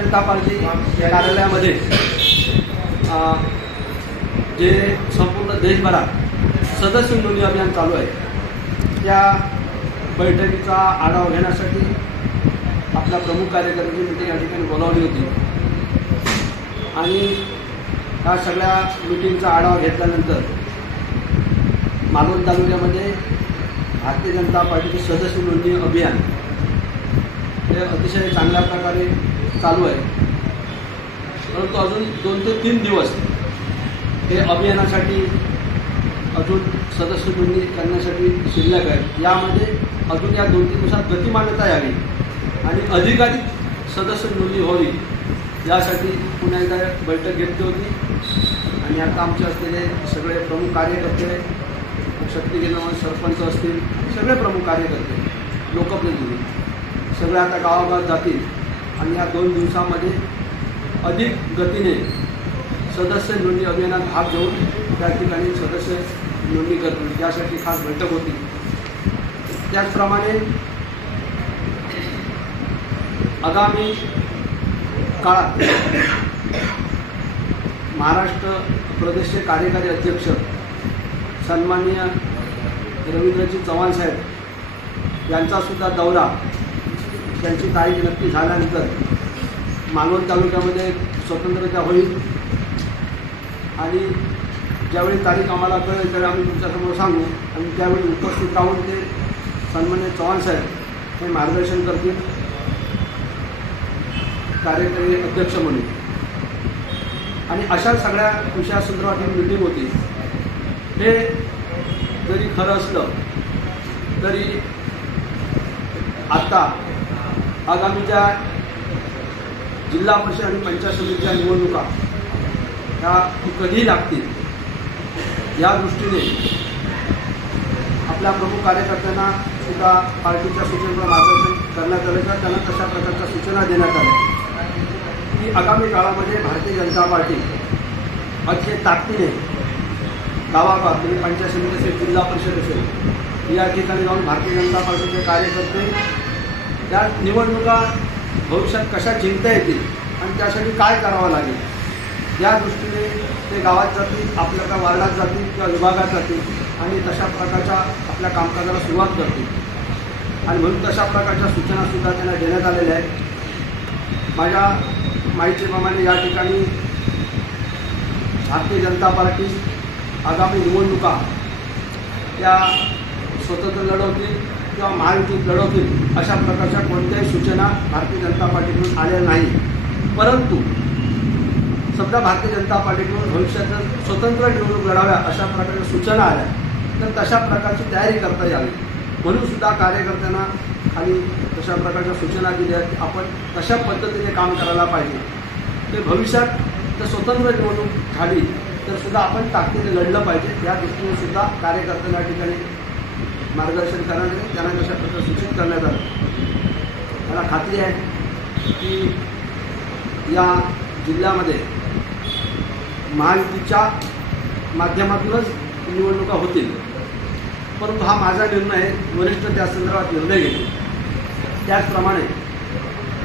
जनता party कार्यालयामध्ये जे संपूर्ण देशभरात सदस्य नोंदणी अभियान चालू आहे त्या बैठकीचा आढावा घेण्यासाठी आपल्या प्रमुख कार्यकर्त्यांची मिटिंग या ठिकाणी बोलावली होती. आणि ह्या सगळ्या मिटिंगचा आढावा घेतल्यानंतर मालवण तालुक्यामध्ये भारतीय जनता पार्टीचे सदस्य नोंदणी अभियान हे अतिशय चांगल्या प्रकारे चालू आहे. परंतु अजून दोन ते तीन दिवस हे अभियानासाठी अजून सदस्य नोंदणी करण्यासाठी शिल्लक आहे. यामध्ये अजून या दोन तीन दिवसात गतिमानता यावी आणि अधिकाधिक सदस्य नोंदणी व्हावी यासाठी पुन्हा एकदा बैठक घेतली होती. आणि आता आमचे असलेले सगळे प्रमुख कार्यकर्ते शक्ती सरपंच असतील सगळे प्रमुख कार्यकर्ते लोकप्रतिनिधी सगळे आता गावागावात जातील. आणि या दोन दिवसामध्ये अधिक गतीने सदस्य नोंदणी अभियानात भाग घेऊन त्या ठिकाणी सदस्य नोंदणी करतील यासाठी खास बैठक होती. त्याचप्रमाणे आगामी काळात महाराष्ट्र प्रदेशचे कार्यकारी अध्यक्ष सन्माननीय रवींद्रजी चव्हाण साहेब यांचासुद्धा दौरा त्यांची तारीख नक्की झाल्यानंतर मालवण तालुक्यामध्ये स्वतंत्रता होईल. आणि ज्यावेळी तारीख आम्हाला कळेल त्यावेळी आम्ही तुमच्यासमोर सांगू. आणि त्यावेळी उपस्थित राहून ते सन्मान्य चव्हाण साहेब हे मार्गदर्शन करतील. कार्यकारी अध्यक्ष म्हणून. आणि अशा सगळ्या विषयासंदर्भात ही मिटिंग होती. हे जरी खरं असलं तरी आत्ता आगामीच्या जिल्हा परिषद आणि पंचायत समितीच्या निवडणुका ह्या कधीही लागतील. या दृष्टीने आपल्या प्रमुख कार्यकर्त्यांना सुद्धा पार्टीच्या सूचनेवर मार्गदर्शन करण्यात आलं का त्यांना तशा प्रकारच्या सूचना देण्यात आल्या. की आगामी काळामध्ये भारतीय जनता पार्टी अतिशय ताकदीने गावागावात म्हणजे पंचायत समिती असेल जिल्हा परिषद असेल या ठिकाणी जाऊन भारतीय जनता पार्टीचे कार्यकर्ते त्या निवडणुका भविष्यात कशा जिंकता येतील आणि त्यासाठी काय करावं लागेल? या दृष्टीने ते गावात जातील आपल्या त्या वार्डात जातील किंवा विभागात जातील आणि तशा प्रकारच्या आपल्या कामकाजाला सुरुवात करतील. आणि म्हणून तशा प्रकारच्या सूचनासुद्धा त्यांना देण्यात आलेल्या आहेत. माझ्या माहितीप्रमाणे या ठिकाणी भारतीय जनता पार्टी आगामी निवडणुका या स्वतंत्र लढवतील. किंवा महायुतीत लढवतील अशा प्रकारच्या कोणत्याही सूचना भारतीय जनता पार्टीकडून आल्या नाही. परंतु समजा भारतीय जनता पार्टीकडून भविष्यात जर स्वतंत्र निवडणूक लढाव्या अशा प्रकारच्या सूचना आल्या तर तशा प्रकारची तयारी करता यावी. म्हणून सुद्धा कार्यकर्त्यांना खाली तशा प्रकारच्या सूचना दिल्या आहेत की आपण कशा पद्धतीने काम करायला पाहिजे. ते भविष्यात जर स्वतंत्र निवडणूक झाली तर सुद्धा आपण ताकदीने लढलं पाहिजे. या दृष्टीने सुद्धा कार्यकर्त्यांना ठिकाणी मार्गदर्शन करण्यात त्यांना कशा प्रकारे सूचित करण्यात आलं. मला खात्री आहे की या जिल्ह्यामध्ये महायुतीच्या माध्यमातूनच निवडणुका होतील. परंतु हा माझा निर्णय आहे. वरिष्ठ त्या संदर्भात निर्णय घेतील. त्याचप्रमाणे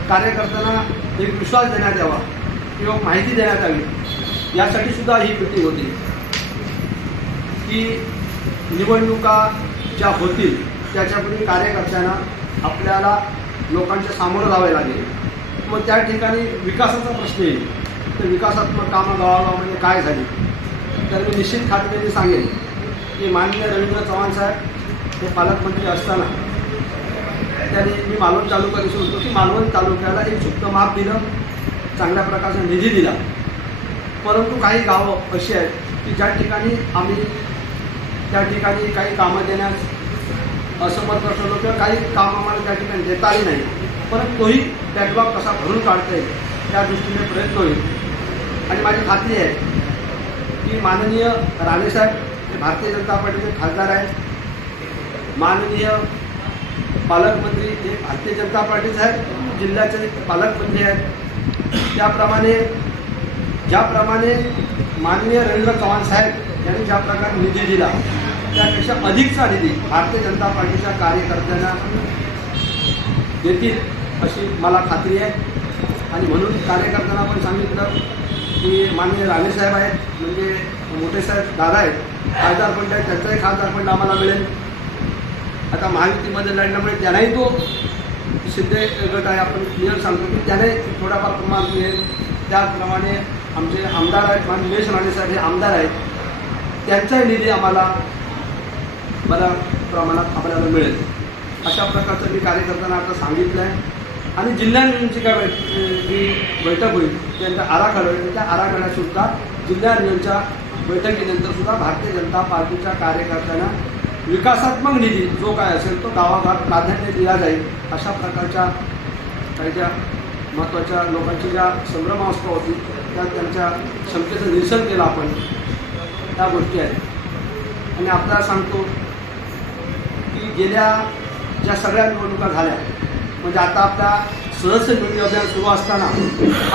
कार्यकर्त्यांना एक विश्वास देण्यात यावा किंवा माहिती देण्यात यावी यासाठी सुद्धा ही कृती होती. की निवडणुका ज्या होतील त्याच्यापूर्वी कार्यकर्त्यांना आपल्याला लोकांच्या सामोरं जावे लागेल. मग त्या ठिकाणी विकासाचा प्रश्न येईल. तर विकासात्मक कामं गावागावामध्ये काय झाली? तर मी निश्चित खात्रीने सांगेन की माननीय रवींद्र चव्हाण साहेब हे पालकमंत्री असताना त्यांनी मी मालवण तालुका दिसून होतो की मालवण तालुक्याला एक सुप्त माप दिलं चांगल्या प्रकारचा निधी दिला. परंतु काही गावं अशी आहेत की ज्या ठिकाणी आम्ही त्या ठिकाणी काही कामं देण्यास असमर्थ असलो किंवा काही काम आम्हाला त्या ठिकाणी देता आली नाही. परंतु तोही बॅकलॉग कसा भरून काढता येईल त्या दृष्टीने प्रयत्न होईल. आणि माझी खात्री आहे की माननीय राणेसाहेब हे भारतीय जनता पार्टीचे खासदार आहेत. माननीय पालकमंत्री हे भारतीय जनता पार्टीचे आहेत. जिल्ह्याचे पालकमंत्री आहेत. त्याप्रमाणे ज्याप्रमाणे माननीय रवींद्र चव्हाण साहेब यांनी ज्या प्रकारे निधी दिला त्यापेक्षा अधिकचा निधी भारतीय जनता पार्टीच्या कार्यकर्त्यांना देतील अशी मला खात्री आहे. आणि म्हणून कार्यकर्त्यांना पण सांगितलं की माननीय राणेसाहेब आहेत म्हणजे मोठे साहेब दादा आहेत खासदार पण आहेत त्यांचाही खासदार पण आम्हाला मिळेल. आता महायुतीमध्ये लढण्यामुळे त्यांनाही तो सिद्धे गट आहे आपण क्लिअर सांगतो की त्याने थोडाफार प्रमाण मिळेल. त्याचप्रमाणे आमचे आमदार आहेत मान निलेश राणेसाहेब हे आमदार आहेत. त्यांचाही निधी आम्हाला बऱ्या प्रमाणात आपल्याला मिळेल. अशा प्रकारचं मी कार्यकर्त्यांना आता सांगितलं आहे आणि जिल्ह्यांची काय बैठ जी बैठक होईल त्यांचा आराखडा होईल. त्या आराखड्यासुद्धा जिल्ह्यांच्या बैठकीनंतर सुद्धा भारतीय जनता पार्टीच्या कार्यकर्त्यांना विकासात्मक निधी जो काय असेल तो गावागावात प्राधान्य दिला जाईल अशा प्रकारच्या काही ज्या महत्त्वाच्या लोकांची ज्या संभ्रमावस्था होती त्या त्यांच्या क्षमतेचं निरसन केलं आपण. त्या गोष्टी आहेत. आणि आपल्याला सांगतो की गेल्या ज्या सगळ्या निवडणुका झाल्या म्हणजे आता आपल्या सदस्य निवडणूक अभियान सुरू असताना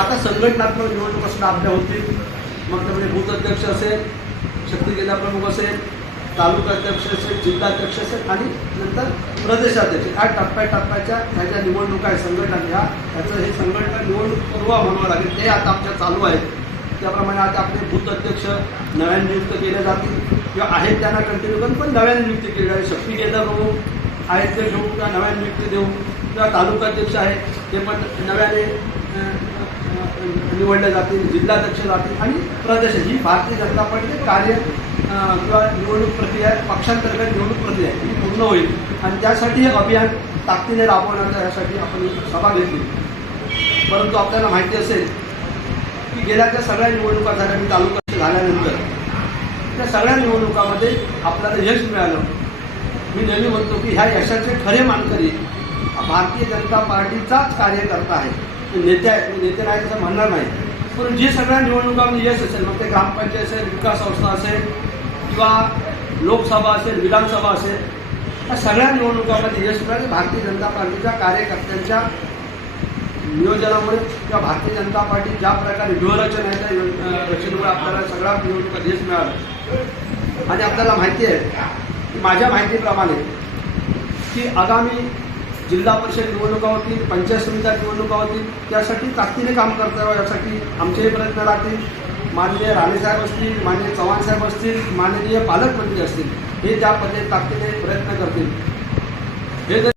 आता संघटनात्मक निवडणुका सुद्धा आपल्या होतील. मग त्यामध्ये बूथ अध्यक्ष असेल शक्ती जिल्हा प्रमुख असेल तालुका अध्यक्ष असेल जिल्हाध्यक्ष असेल आणि नंतर प्रदेशाध्यक्ष. ह्या टप्प्याटप्प्याच्या ह्या ज्या निवडणुका आहेत संघटना ह्या त्याचं हे संघटना निवडणूक पूर्वा म्हणावं लागेल. ते आता आमच्या चालू आहेत. त्याप्रमाणे आता आपले भूत अध्यक्ष नव्याने नियुक्त केले जातील. किंवा आहेत त्यांना कंटिन्यू करून पण नव्याने नियुक्त केली जाते शक्ती केंद्र बघू आहेत ते घेऊ किंवा नव्याने नियुक्ती देऊ. किंवा तालुका अध्यक्ष आहेत ते पण नव्याने निवडले जातील जिल्हाध्यक्ष जातील आणि प्रदेश. ही भारतीय जनता पार्टी कार्य किंवा निवडणूक प्रक्रिया पक्षांतर्गत निवडणूक प्रक्रिया ही पूर्ण होईल. आणि त्यासाठी हे अभियान ताकदीने राबवण्याचा यासाठी आपण सभा घेतली. परंतु आपल्याला माहिती असेल की गेल्या त्या सगळ्या निवडणुका झाल्या मी तालुक्यात झाल्यानंतर. त्या सगळ्या निवडणुकामध्ये आपल्याला यश मिळालं. मी नेहमी म्हणतो की ह्या यशाचे खरे मानकरी भारतीय जनता पार्टीचाच कार्यकर्ता आहे. ते नेते आहेत. मी नेते नाही असं म्हणणार नाही. पण जे सगळ्या निवडणुकामध्ये यश असेल मग ते ग्रामपंचायत असेल विकास संस्था असेल किंवा लोकसभा असेल विधानसभा असेल या सगळ्या निवडणुकामध्ये यश मिळाले. भारतीय जनता पार्टीच्या कार्यकर्त्यांच्या नियोजनामुळे किंवा भारतीय जनता पार्टी ज्या प्रकारे व्यूहरचनेच्या रचनेमुळे आपल्याला सगळा निवडणुका यश मिळालं. आणि आपल्याला माहिती आहे की माझ्या माहितीप्रमाणे की आगामी जिल्हा परिषद निवडणुका होतील पंचायत समित्या निवडणुका होतील त्यासाठी ताकदीने काम करता यावं यासाठी आमचेही प्रयत्न राहतील. माननीय राणेसाहेब असतील माननीय चव्हाण साहेब असतील माननीय पालकमंत्री असतील हे त्या पद्धतीने ताकदीने प्रयत्न करतील. हे जर